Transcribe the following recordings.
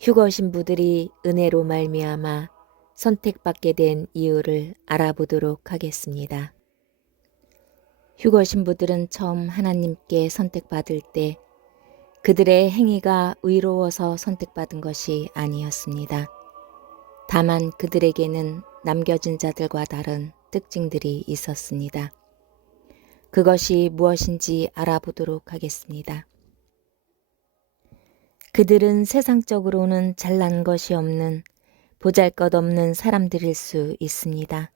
휴거 신부들이 은혜로 말미암아 선택받게 된 이유를 알아보도록 하겠습니다. 휴거 신부들은 처음 하나님께 선택받을 때 그들의 행위가 의로워서 선택받은 것이 아니었습니다. 다만 그들에게는 남겨진 자들과 다른 특징들이 있었습니다. 그것이 무엇인지 알아보도록 하겠습니다. 그들은 세상적으로는 잘난 것이 없는 보잘것없는 사람들일 수 있습니다.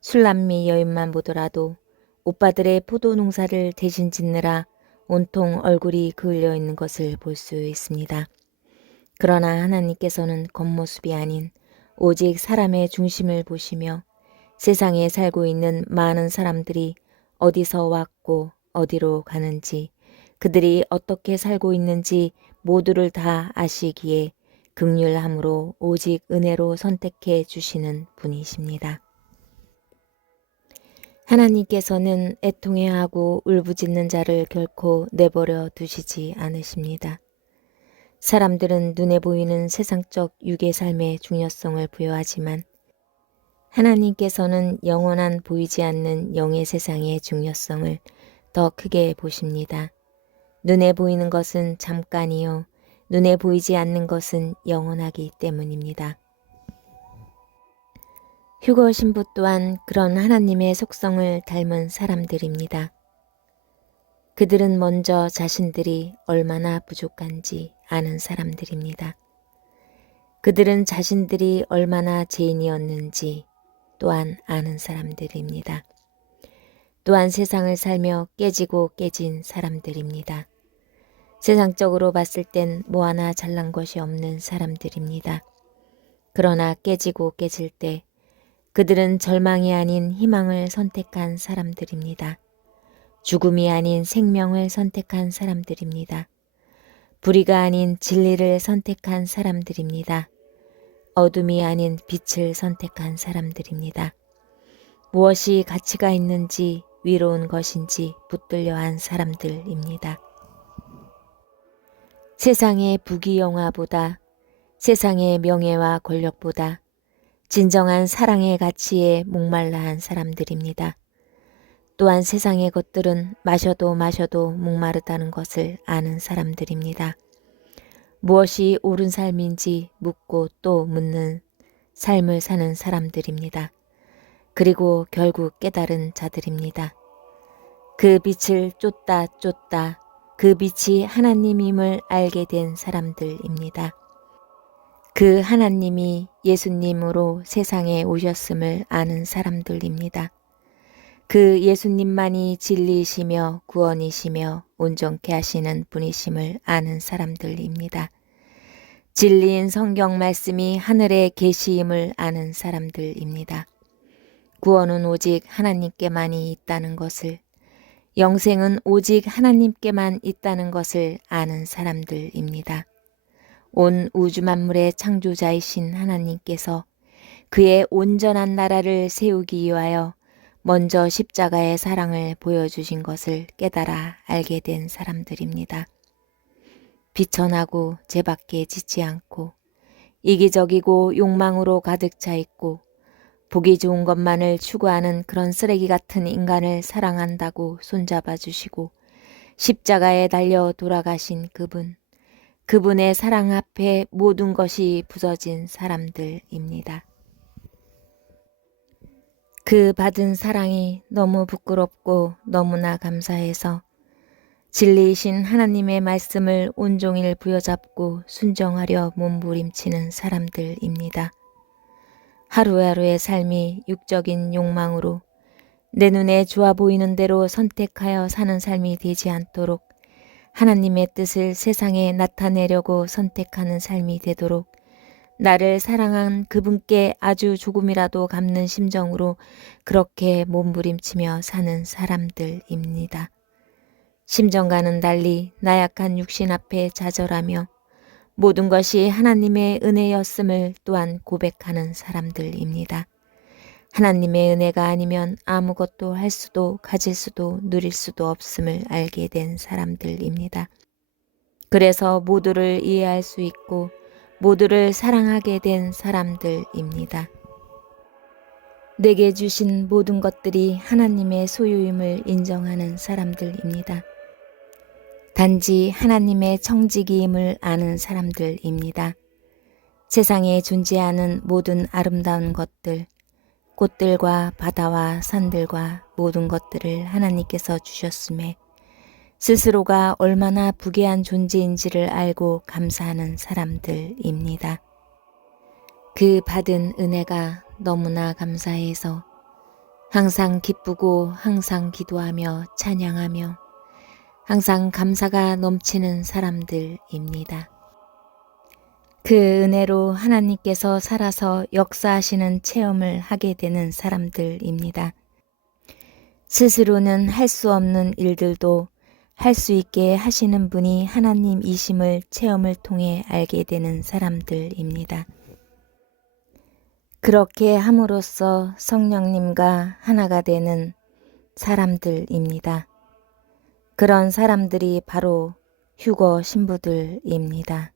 술람미 여인만 보더라도 오빠들의 포도 농사를 대신 짓느라 온통 얼굴이 그을려 있는 것을 볼 수 있습니다. 그러나 하나님께서는 겉모습이 아닌 오직 사람의 중심을 보시며 세상에 살고 있는 많은 사람들이 어디서 왔고 어디로 가는지, 그들이 어떻게 살고 있는지 모두를 다 아시기에 긍휼함으로 오직 은혜로 선택해 주시는 분이십니다. 하나님께서는 애통해하고 울부짖는 자를 결코 내버려 두시지 않으십니다. 사람들은 눈에 보이는 세상적 육의 삶의 중요성을 부여하지만 하나님께서는 영원한 보이지 않는 영의 세상의 중요성을 더 크게 보십니다. 눈에 보이는 것은 잠깐이요, 눈에 보이지 않는 것은 영원하기 때문입니다. 휴거 신부 또한 그런 하나님의 속성을 닮은 사람들입니다. 그들은 먼저 자신들이 얼마나 부족한지 아는 사람들입니다. 그들은 자신들이 얼마나 죄인이었는지 또한 아는 사람들입니다. 또한 세상을 살며 깨지고 깨진 사람들입니다. 세상적으로 봤을 땐 뭐 하나 잘난 것이 없는 사람들입니다. 그러나 깨지고 깨질 때 그들은 절망이 아닌 희망을 선택한 사람들입니다. 죽음이 아닌 생명을 선택한 사람들입니다. 불의가 아닌 진리를 선택한 사람들입니다. 어둠이 아닌 빛을 선택한 사람들입니다. 무엇이 가치가 있는지 위로운 것인지 붙들려 한 사람들입니다. 세상의 부귀영화보다, 세상의 명예와 권력보다 진정한 사랑의 가치에 목말라 한 사람들입니다. 또한 세상의 것들은 마셔도 마셔도 목마르다는 것을 아는 사람들입니다. 무엇이 옳은 삶인지 묻고 또 묻는 삶을 사는 사람들입니다. 그리고 결국 깨달은 자들입니다. 그 빛을 쫓다 쫓다 그 빛이 하나님임을 알게 된 사람들입니다. 그 하나님이 예수님으로 세상에 오셨음을 아는 사람들입니다. 그 예수님만이 진리이시며 구원이시며 온전케 하시는 분이심을 아는 사람들입니다. 진리인 성경 말씀이 하늘의 계시임을 아는 사람들입니다. 구원은 오직 하나님께만이 있다는 것을, 영생은 오직 하나님께만 있다는 것을 아는 사람들입니다. 온 우주 만물의 창조자이신 하나님께서 그의 온전한 나라를 세우기 위하여 먼저 십자가의 사랑을 보여주신 것을 깨달아 알게 된 사람들입니다. 비천하고 죄밖에 짓지 않고 이기적이고 욕망으로 가득 차 있고 보기 좋은 것만을 추구하는 그런 쓰레기 같은 인간을 사랑한다고 손잡아 주시고 십자가에 달려 돌아가신 그분의 사랑 앞에 모든 것이 부서진 사람들입니다. 그 받은 사랑이 너무 부끄럽고 너무나 감사해서 진리이신 하나님의 말씀을 온종일 부여잡고 순종하려 몸부림치는 사람들입니다. 하루하루의 삶이 육적인 욕망으로 내 눈에 좋아 보이는 대로 선택하여 사는 삶이 되지 않도록 하나님의 뜻을 세상에 나타내려고 선택하는 삶이 되도록 나를 사랑한 그분께 아주 조금이라도 갚는 심정으로 그렇게 몸부림치며 사는 사람들입니다. 심정과는 달리 나약한 육신 앞에 좌절하며 모든 것이 하나님의 은혜였음을 또한 고백하는 사람들입니다. 하나님의 은혜가 아니면 아무것도 할 수도 가질 수도 누릴 수도 없음을 알게 된 사람들입니다. 그래서 모두를 이해할 수 있고 모두를 사랑하게 된 사람들입니다. 내게 주신 모든 것들이 하나님의 소유임을 인정하는 사람들입니다. 단지 하나님의 청지기임을 아는 사람들입니다. 세상에 존재하는 모든 아름다운 것들, 꽃들과 바다와 산들과 모든 것들을 하나님께서 주셨음에 스스로가 얼마나 부귀한 존재인지를 알고 감사하는 사람들입니다. 그 받은 은혜가 너무나 감사해서 항상 기쁘고 항상 기도하며 찬양하며 항상 감사가 넘치는 사람들입니다. 그 은혜로 하나님께서 살아서 역사하시는 체험을 하게 되는 사람들입니다. 스스로는 할 수 없는 일들도 할 수 있게 하시는 분이 하나님이심을 체험을 통해 알게 되는 사람들입니다. 그렇게 함으로써 성령님과 하나가 되는 사람들입니다. 그런 사람들이 바로 휴거 신부들입니다.